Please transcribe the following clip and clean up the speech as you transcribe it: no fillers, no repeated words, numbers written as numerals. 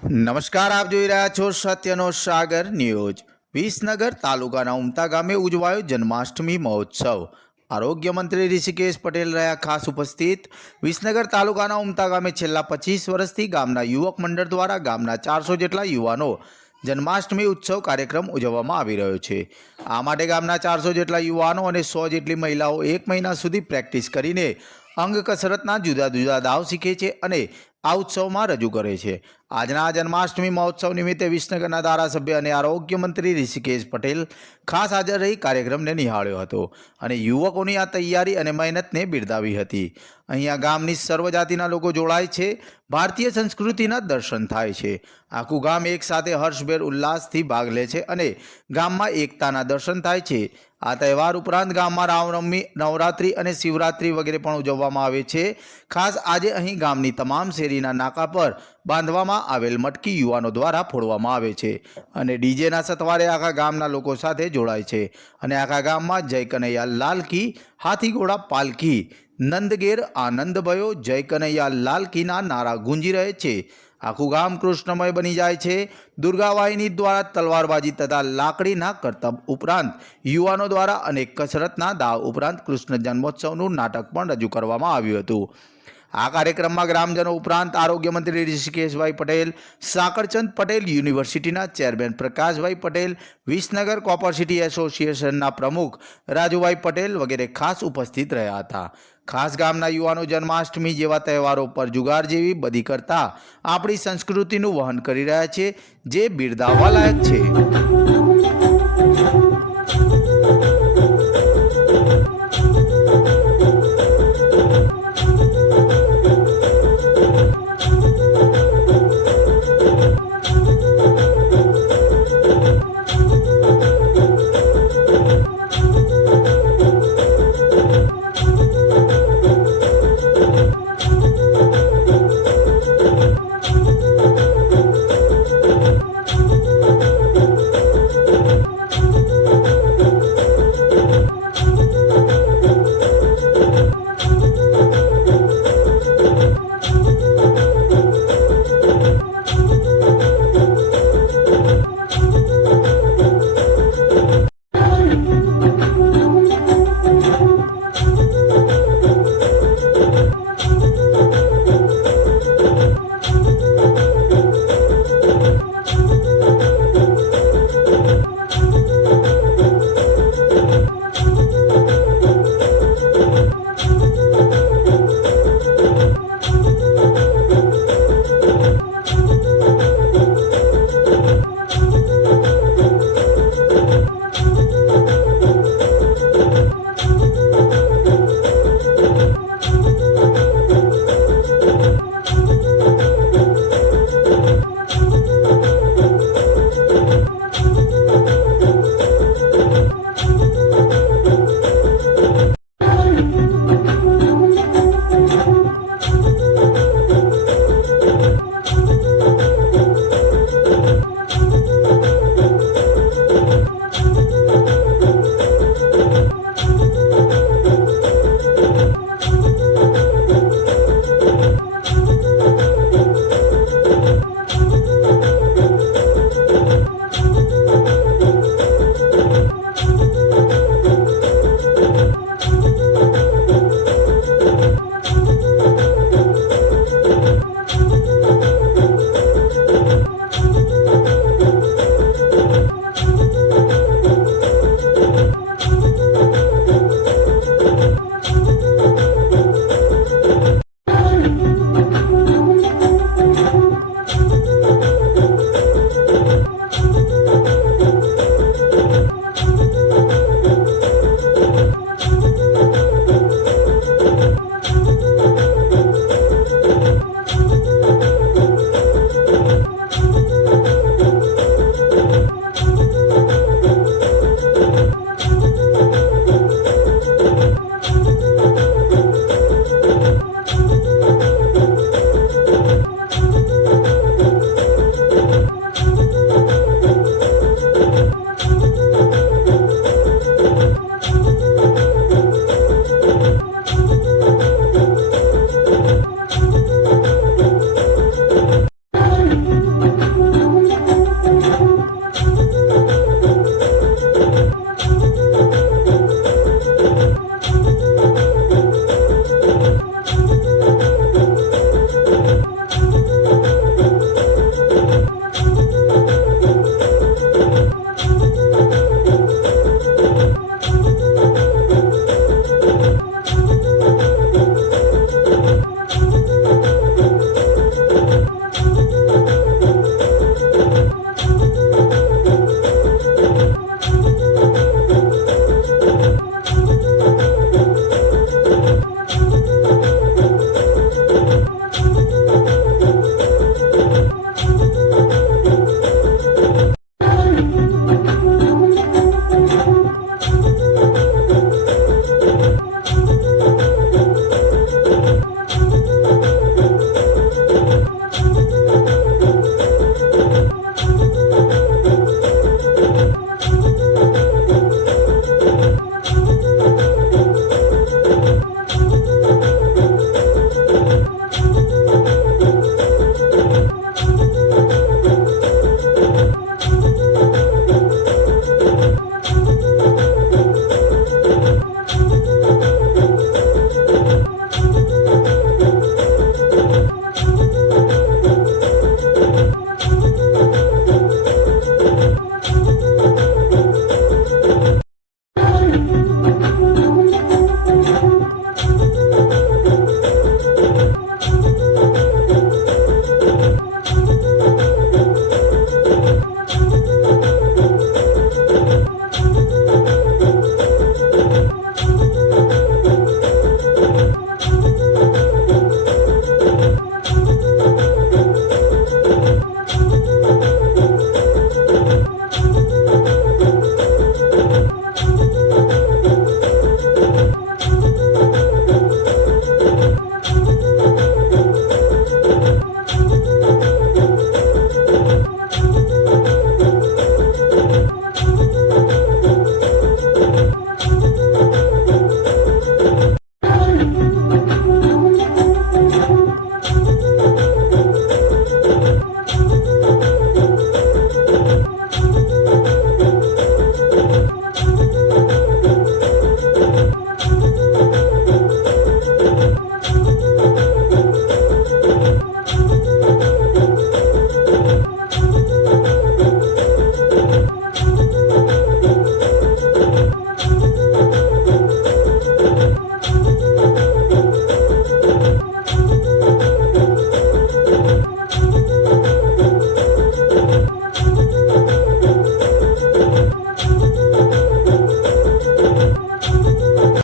નમસ્કાર, આપ જોઈ રહ્યા છો સત્યનો સાગર ન્યૂઝ। વિસનગર તાલુકાના ઉમતા ગામે ઉજવાયો જન્માષ્ટમી મહોત્સવ। આરોગ્ય મંત્રી ઋષિકેશ પટેલ રહ્યા ખાસ ઉપસ્થિત। વિસનગર તાલુકાના ઉમતા ગામે છેલ્લા 25 વર્ષથી ગામના યુવક મંડળ દ્વારા ગામના 400 જેટલા યુવાનો જન્માષ્ટમી ઉત્સવ કાર્યક્રમ ઉજવવામાં આવી રહ્યો છે। આ માટે ગામના 400 જેટલા યુવાનો અને 100 જેટલી મહિલાઓ 1 મહિના સુધી પ્રેક્ટિસ કરીને અંગ કસરતના જુદા જુદા દાવ શીખે છે અને આ ઉત્સવમાં રજૂ કરે છે। આજના જન્માષ્ટમી મહોત્સવ નિમિત્તે વિસનગરના ધારાસભ્ય અને આરોગ્ય મંત્રી ઋષિકેશ પટેલ ખાસ હાજર રહી કાર્યક્રમને નિહાળ્યો હતો અને યુવકોની આ તૈયારી અને મહેનતને બિરદાવી હતી। અહીંયા ગામની સર્વ જાતિના લોકો જોડાય છે, ભારતીય સંસ્કૃતિના દર્શન થાય છે। આખું ગામ એક સાથે હર્ષભેર ઉલ્લાસથી ભાગ લે છે અને ગામમાં એકતાના દર્શન થાય છે। આ તહેવાર ઉપરાંત ગામમાં રામનવમી, નવરાત્રિ અને શિવરાત્રિ વગેરે પણ ઉજવવામાં આવે છે। ખાસ આજે અહીં ગામની તમામ શેરીના નાકા પર બાંધવામાં આવેલ મટકી યુવાનો દ્વારા ફોડવામાં આવે છે અને ડીજેના સથવારે આખા ગામના લોકો સાથે જોડાય છે અને આખા ગામમાં જય કનૈયા લાલ કી, હાથી ઘોડા પાલકી, નંદગેર આનંદ ભયો, જય કનૈયા લાલ કીના નારા ગુંજી રહે છે। આખું ગામ કૃષ્ણમય બની જાય છે। દુર્ગા વાહિની દ્વારા તલવારબાજી તથા લાકડીના કરતબ ઉપરાંત યુવાનો દ્વારા અનેક કસરતના દાવ ઉપરાંત કૃષ્ણ જન્મોત્સવનું નાટક પણ રજૂ કરવામાં આવ્યું હતું। આ કાર્યક્રમમાં ગ્રામજનો ઉપરાંત આરોગ્ય મંત્રી ઋષિકેશભાઈ પટેલ, સાકરચંદ પટેલ, યુનિવર્સિટીના ચેરમેન પ્રકાશભાઈ પટેલ, વિસનગર કોપર સિટી એસોસિએશનના પ્રમુખ રાજુભાઈ પટેલ વગેરે ખાસ ઉપસ્થિત રહ્યા હતા। ખાસ ગામના યુવાનો જન્માષ્ટમી જેવા તહેવારો પર જુગાર જેવી બધી કરતા આપણી સંસ્કૃતિનું વહન કરી રહ્યા છે, જે બિરદાવવા લાયક છે।